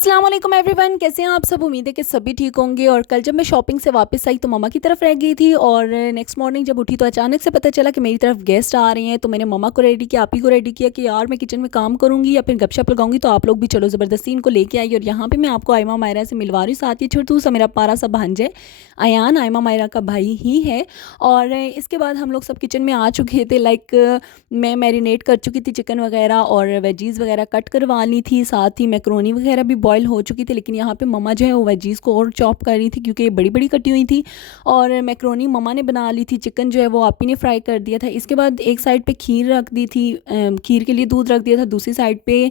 अस्सलाम वालेकुम एवरीवन, कैसे हैं आप सब। उम्मीद है कि सभी ठीक होंगे। और कल जब मैं शॉपिंग से वापस आई तो मम्मा की तरफ रह गई थी और नेक्स्ट मॉर्निंग जब उठी तो अचानक से पता चला कि मेरी तरफ गेस्ट आ रहे हैं। तो मैंने मम्मा को रेडी किया, आप ही को रेडी किया कि यार मैं किचन में काम करूँगी या फिर गपशप लगाऊंगी, तो आप लोग भी चलो। ज़बरदस्ती इनको लेके आई और यहाँ पर मैं आपको आयमा मायरा से मिलवा रही हूँ। साथ ही छोटू सा मेरा प्यारा सा भांजा है अयान, आयमा मायरा का भाई ही है। और इसके बाद हम लोग सब किचन में आ चुके थे। मैं मैरिनेट कर चुकी थी चिकन वगैरह और वेजीज़ वगैरह कट करवा ली थी। साथ ही मैक्रोनी वगैरह भी बॉईल हो चुकी थी, लेकिन यहाँ पे मम्मा जो है वो वेजीज़ को और चॉप कर रही थी क्योंकि ये बड़ी बड़ी कटी हुई थी। और मैक्रोनी मम्मा ने बना ली थी, चिकन जो है वो आपी ने फ्राई कर दिया था। इसके बाद एक साइड पे खीर रख दी थी, खीर के लिए दूध रख दिया था, दूसरी साइड पे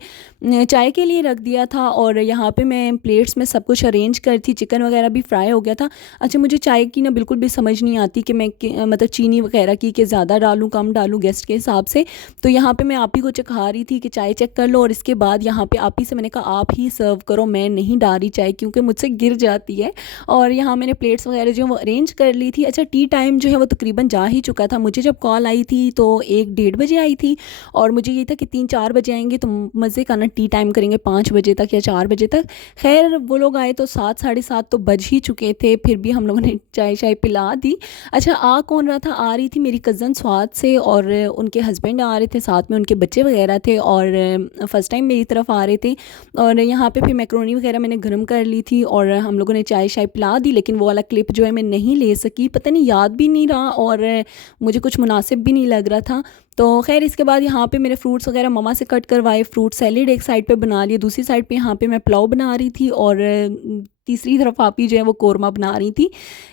चाय के लिए रख दिया था। और यहाँ पे मैं प्लेट्स में सब कुछ अरेंज कर थी, चिकन वगैरह भी फ्राई हो गया था। अच्छा, मुझे चाय की ना बिल्कुल भी समझ नहीं आती कि मैं मतलब चीनी वगैरह की कि ज़्यादा डालूँ कम डालूँ गेस्ट के हिसाब से। तो यहाँ पे मैं आप ही को चखा रही थी कि चाय चेक कर लो। और इसके बाद यहाँ पे आप ही से मैंने कहा आप ही सर्व करो, मैं नहीं डाल रही चाय क्योंकि मुझसे गिर जाती है। और यहाँ मैंने प्लेट्स वगैरह जो है वो अरेंज कर ली थी। अच्छा, टी टाइम जो है वो तकरीबन जा ही चुका था। मुझे जब कॉल आई थी तो 1-1:30 बजे आई थी और मुझे ये था कि 3-4 बजे आएंगे तो मज़े का ना टी टाइम करेंगे 5 बजे तक या 4 बजे तक। खैर वो लोग आए तो 7-7:30 तो बज ही चुके थे, फिर भी हम लोगों ने चाय शाय पिला दी। अच्छा, आ कौन रहा था, आ रही थी मेरी कज़न स्वाद से और उनके हस्बैंड आ रहे थे, साथ में उनके बच्चे वगैरह थे और फ़र्स्ट टाइम मेरी तरफ आ रहे थे। और यहाँ पे फिर मैक्रोनी वगैरह मैंने गर्म कर ली थी और हम लोगों ने चाय शाय पिला दी। लेकिन वो वाला क्लिप जो है मैं नहीं ले सकी, पता नहीं याद भी नहीं रहा और मुझे कुछ मुनासिब भी नहीं लग रहा था। तो खैर इसके बाद यहाँ पे मेरे फ्रूट्स वगैरह मम्मा से कट करवाए, फ्रूट सैलेड एक साइड पे बना लिए, दूसरी साइड पे यहाँ पे मैं पुलाव बना रही थी और तीसरी तरफ आप ही जो है वो कोरमा बना रही थी।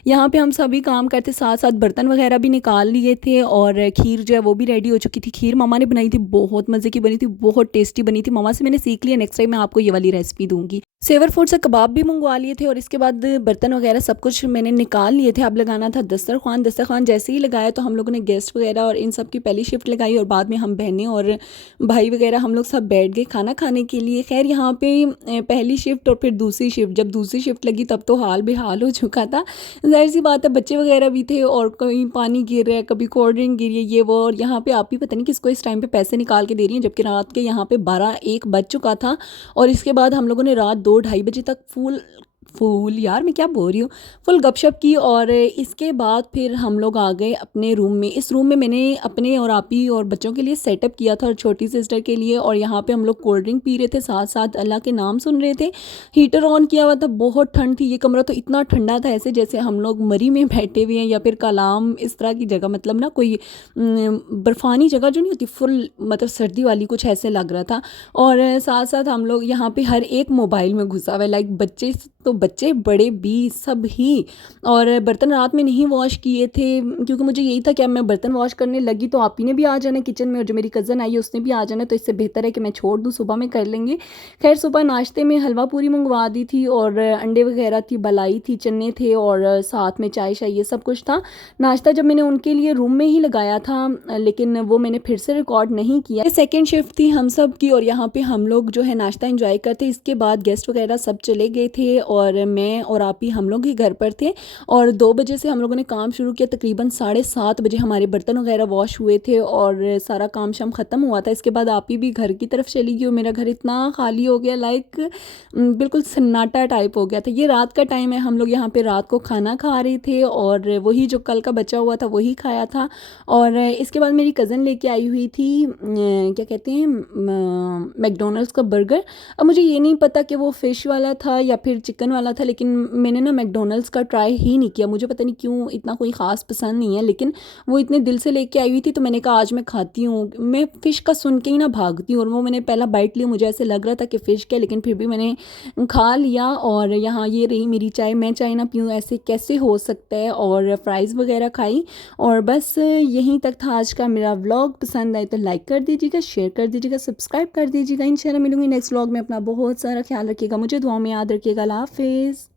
यहाँ पे हम सभी काम करते साथ साथ बर्तन वगैरह भी निकाल लिए थे और खीर जो है वो भी रेडी हो चुकी थी। खीर मम्मा ने बनाई थी, बहुत मज़े की बनी थी, बहुत टेस्टी बनी थी। मम्मा से मैंने सीख लिया, नेक्स्ट टाइम मैं आपको ये वाली रेसिपी दूंगी। सेवर फूड से कबाब भी मंगवा लिए थे और इसके बाद बर्तन वगैरह सब कुछ मैंने निकाल लिए थे। अब लगाना था दस्तरखान जैसे ही लगाया तो हम लोगों ने गेस्ट वगैरह और इन सब की पहली शिफ्ट लगाई और बाद में हम बहनें और भाई वगैरह हम लोग सब बैठ गए खाना खाने के लिए। खैर यहाँ पे पहली शिफ्ट और फिर दूसरी शिफ्ट, जब दूसरी शिफ्ट लगी तब तो हाल बेहाल हो चुका था। जाहिर सी बात है, बच्चे वगैरह भी थे और कभी पानी गिर रहा है, कभी कोल्ड ड्रिंक गिरी है, ये वो। और यहाँ पे आप ही पता नहीं किसको इस टाइम पे पैसे निकाल के दे रही हैं, जबकि रात के यहाँ पे 12-1 बज चुका था। और इसके बाद हम लोगों ने रात 2-2:30 बजे तक फुल फूल यार मैं क्या बोल रही हूँ, फुल गपशप की। और इसके बाद फिर हम लोग आ गए अपने रूम में। इस रूम में मैंने अपने और आप ही और बच्चों के लिए सेटअप किया था और छोटी सिस्टर के लिए। और यहाँ पे हम लोग कोल्ड ड्रिंक पी रहे थे, साथ साथ अल्लाह के नाम सुन रहे थे। हीटर ऑन किया हुआ था, बहुत ठंड थी। ये कमरा तो इतना ठंडा था ऐसे जैसे हम लोग मरी में बैठे हुए हैं या फिर कलाम इस तरह की जगह, मतलब ना कोई बर्फ़ानी जगह जो नहीं होती, फुल मतलब सर्दी वाली, कुछ ऐसे लग रहा था। और साथ साथ हम लोग यहाँ पे हर एक मोबाइल में घुसा हुआ है, लाइक बच्चे तो बच्चे बड़े भी सब ही। और बर्तन रात में नहीं वॉश किए थे क्योंकि मुझे यही था कि अब मैं बर्तन वॉश करने लगी तो आप ही ने भी आ जाना किचन में और जो मेरी कज़न आई है उसने भी आ जाना, तो इससे बेहतर है कि मैं छोड़ दूँ, सुबह में कर लेंगे। खैर सुबह नाश्ते में हलवा पूरी मंगवा दी थी और अंडे वगैरह थी, बलाई थी, चने थे और साथ में चाय शाय ये सब कुछ था। नाश्ता जब मैंने उनके लिए रूम में ही लगाया था लेकिन वो मैंने फिर से रिकॉर्ड नहीं किया। सेकेंड शिफ्ट थी हम सब की और यहाँ पे हम लोग जो है नाश्ता एंजॉय करते। इसके बाद गेस्ट वगैरह सब चले गए थे और मैं और आप ही हम लोग ही घर पर थे। और 2 बजे से हम लोगों ने काम शुरू किया, तकरीबन 7:30 बजे हमारे बर्तन वगैरह वॉश हुए थे और सारा काम शाम ख़त्म हुआ था। इसके बाद आप ही भी घर की तरफ चली गई और मेरा घर इतना खाली हो गया, लाइक बिल्कुल सन्नाटा टाइप हो गया था। ये रात का टाइम है, हम लोग यहाँ पे रात को खाना खा रहे थे और वही जो कल का बचा हुआ था वही खाया था। और इसके बाद मेरी कज़न लेके आई हुई थी क्या कहते हैं मैकडोनल्ड्स का बर्गर। अब मुझे ये नहीं पता कि वो फ़िश वाला था या फिर चिकन वाला था, लेकिन मैंने ना मैकडोनल्ड्स का ट्राई ही नहीं किया। मुझे पता नहीं क्यों इतना कोई ख़ास पसंद नहीं है, लेकिन वो इतने दिल से लेके आई हुई थी तो मैंने कहा आज मैं खाती हूँ। मैं फ़िश का सुन के ही ना भागती हूँ और वो मैंने पहला बाइट लिया, मुझे ऐसे लग रहा था कि फ़िश का, लेकिन फिर भी मैंने खा लिया। और यहाँ ये रही मेरी चाय, मैं चाय ना पीऊँ ऐसे कैसे हो सकता है। और फ्राइज़ वगैरह खाई और बस यहीं तक था आज का मेरा व्लॉग। पसंद आए तो लाइक कर दीजिएगा, शेयर कर दीजिएगा, सब्सक्राइब कर दीजिएगा। इंशाल्लाह मिलूंगी नेक्स्ट व्लॉग में। अपना बहुत सारा ख्याल रखिएगा, मुझे दुआ में याद रखिएगा। अल्लाह हाफिज़।